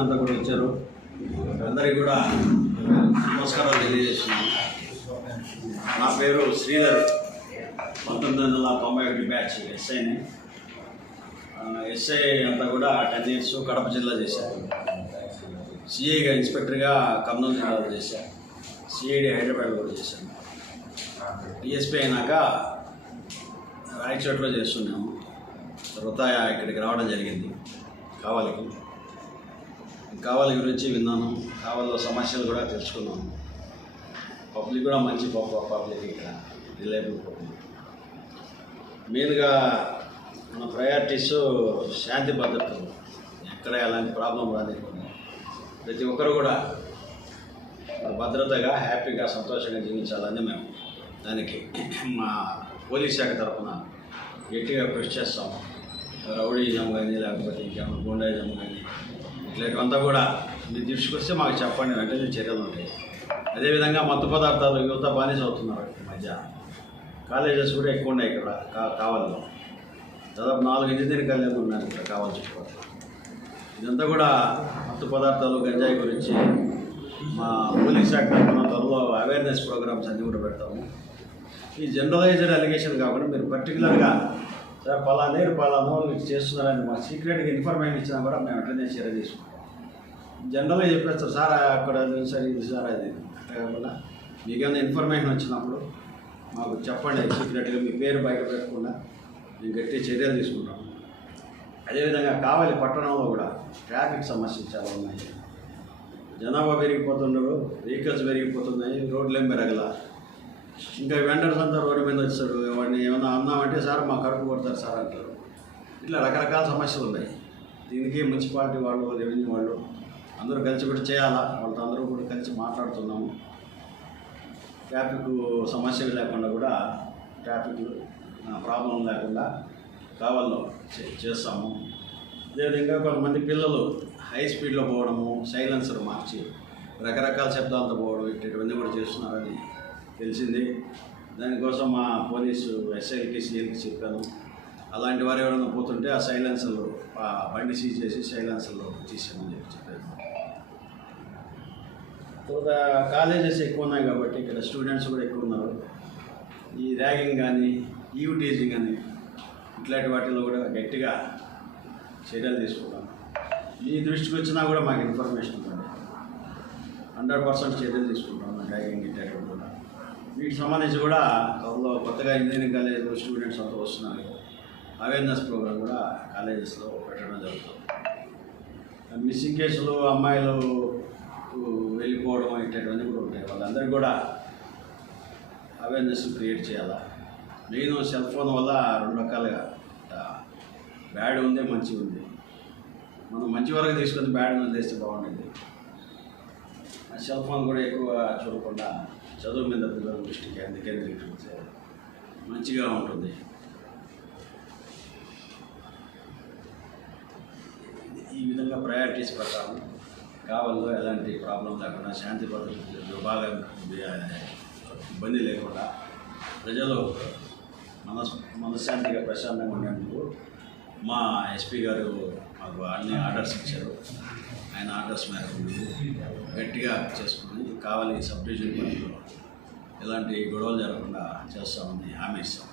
మిత్రులంతా కూడా వచ్చారు. అందరికీ కూడా నమస్కారాలు తెలియజేస్తున్నాను. నా పేరు శ్రీధర్, 1991 బ్యాచ్ ఎస్ఐని. ఎస్ఐ అంతా కూడా 10 years కడప జిల్లా చేశాను. సిఐగా ఇన్స్పెక్టర్గా కర్నూలు జిల్లాలో చేశాను. సిఐడి హైదరాబాద్ కూడా చేశాను. డిఎస్పీ అయినాక రాయచోట్లో చేస్తున్నాము. తర్వాత ఇక్కడికి రావడం జరిగింది. కావాలి గురించి విన్నాను. కావాలో సమస్యలు కూడా తెలుసుకున్నాను. పబ్లిక్ కూడా మంచి పబ్లిక్, ఇక్కడ రిలయబుల్ పబ్లిక్. మెయిన్గా మన ప్రయారిటీస్ శాంతి భద్రతలు, ఎక్కడ ఎలాంటి ప్రాబ్లం రానివ్వకుండా ప్రతి ఒక్కరు కూడా భద్రతగా హ్యాపీగా సంతోషంగా జీవించాలని మేము దానికి మా పోలీస్ శాఖ తరఫున గట్టిగా కృషి చేస్తాము. రౌడీజం కానీ లేకపోతే ఇంకేమైనా గుండాయిజం కానీ ఇట్లాంటివంతా కూడా మీరు తీసుకొస్తే మాకు చెప్పండి, వెంటనే చర్యలు ఉంటాయి. అదేవిధంగా మత్తు పదార్థాలు యువత బానిస అవుతున్నారు. ఈ మధ్య కాలేజెస్ కూడా ఎక్కువ ఉన్నాయి ఇక్కడ కావాలలో. దాదాపు 4 ఇంజనీరింగ్ కాలేజీలు ఉన్నాయి ఇక్కడ కావాలి చుట్టుపక్కల. ఇదంతా కూడా మత్తు పదార్థాలు గంజాయి గురించి మా పోలీస్ శాఖ తరఫున త్వరలో అవేర్నెస్ ప్రోగ్రామ్స్ అన్నీ కూడా పెడతాము. ఈ జనరలైజ్డ్ అలిగేషన్ కాకుండా మీరు పర్టికులర్గా సార్ పలానా వాళ్ళు చేస్తున్నారని మా సీక్రెట్గా ఇన్ఫర్మేషన్ ఇచ్చినా కూడా మేము వెంటనే చర్య తీసుకుంటాం. జనరల్గా చెప్పేస్తారు సార్ అక్కడ సార్ ఇది సార్ అది. అట్లా కాకుండా మీకేమైనా ఇన్ఫర్మేషన్ వచ్చినప్పుడు మాకు చెప్పండి సీక్రెట్గా, మీ పేరు బయట పెట్టకుండా మేము గట్టి చర్యలు తీసుకుంటాం. అదేవిధంగా కావలి పట్టణంలో కూడా ట్రాఫిక్ సమస్యలు చాలా ఉన్నాయి. జనాభా పెరిగిపోతున్నారు, వెహికల్స్ పెరిగిపోతున్నాయి, రోడ్లేం పెరగల. ఇంకా వెండర్స్ అంతా రోడ్డు మీద వచ్చారు. వాడిని ఏమైనా అన్నామంటే సార్ మా కడుపు కొడతారు సార్ అంటారు. ఇట్లా రకరకాల సమస్యలు ఉన్నాయి. దీనికి మున్సిపాలిటీ వాళ్ళు, రెవెన్యూ వాళ్ళు అందరూ కలిసి కూడా చేయాలా. వాళ్ళతో అందరూ కూడా కలిసి మాట్లాడుతున్నాము. ట్రాఫిక్ సమస్యలు లేకుండా కూడా, ట్రాఫిక్ ప్రాబ్లం లేకుండా కావాలో చేస్తాము. అదేవిధంగా కొంతమంది పిల్లలు హై స్పీడ్లో పోవడము, సైలెన్సర్ మార్చి రకరకాల శబ్దాలతో పోవడం ఇటువంటివన్నీ కూడా చేస్తున్నారని తెలిసింది. దానికోసం మా పోలీసు ఎస్ఐకి సిఐకి చెప్పాను. అలాంటి వారు ఎవరైనా పోతుంటే ఆ సైలెన్సర్లు బండి సీజ్ చేసి సైలెన్సర్లు తీసామని చెప్పాను. తర్వాత కాలేజెస్ ఎక్కువ ఉన్నాయి కాబట్టి ఇక్కడ స్టూడెంట్స్ కూడా ఎక్కువ ఉన్నారు. ఈ ర్యాగింగ్ కానీ, ఈవ్ టీజింగ్ కానీ ఇట్లాంటి వాటిల్లో కూడా గట్టిగా చర్యలు తీసుకుంటాం. మీ దృష్టికి వచ్చినా కూడా మాకు ఇన్ఫర్మేషన్ ఉంటుంది. 100% చర్యలు తీసుకుంటాం. ర్యాగింగ్ ఇట్లాంటివి కూడా వీటికి సంబంధించి కూడా త్వరలో కొత్తగా ఇంజనీరింగ్ కాలేజీలో స్టూడెంట్స్ అంతా వస్తున్నారు. అవేర్నెస్ ప్రోగ్రామ్ కూడా కాలేజెస్లో పెట్టడం జరుగుతుంది. మిస్సింగ్ కేసులు, అమ్మాయిలు వెళ్ళిపోవడం ఇట్లాంటివన్నీ కూడా ఉంటాయి. వాళ్ళందరికీ కూడా అవేర్నెస్ క్రియేట్ చేయాలా. మెయిన్ సెల్ ఫోన్ వల్ల 2 రకాలుగా బ్యాడ్ ఉంది, మంచి ఉంది. మనం మంచి వరకు తీసుకొని బ్యాడ్ వదిలేస్తే బాగుంటుంది. సెల్ ఫోన్ కూడా ఎక్కువ చూడకుండా చదువు మీద పిల్లల దృష్టికి కేంద్రీకరిస్తే మంచిగా ఉంటుంది. ఈ విధంగా ప్రయారిటీస్ ప్రకారం కావాలో ఎలాంటి ప్రాబ్లం లేకుండా, శాంతి భద్రతలు బాగా ఇబ్బంది లేకుండా ప్రజలు మనశ్శాంతిగా ప్రశాంతంగా ఉండేందుకు మా ఎస్పీ గారు మాకు అన్ని ఆర్డర్స్ ఇచ్చారు. ఆయన ఆర్డర్స్ మేరకు గట్టిగా చేసుకుని కావాలి సబ్ డివిజన్ పరిధిలో ఎలాంటి గొడవలు జరగకుండా చేస్తామని హామీ ఇస్తాం.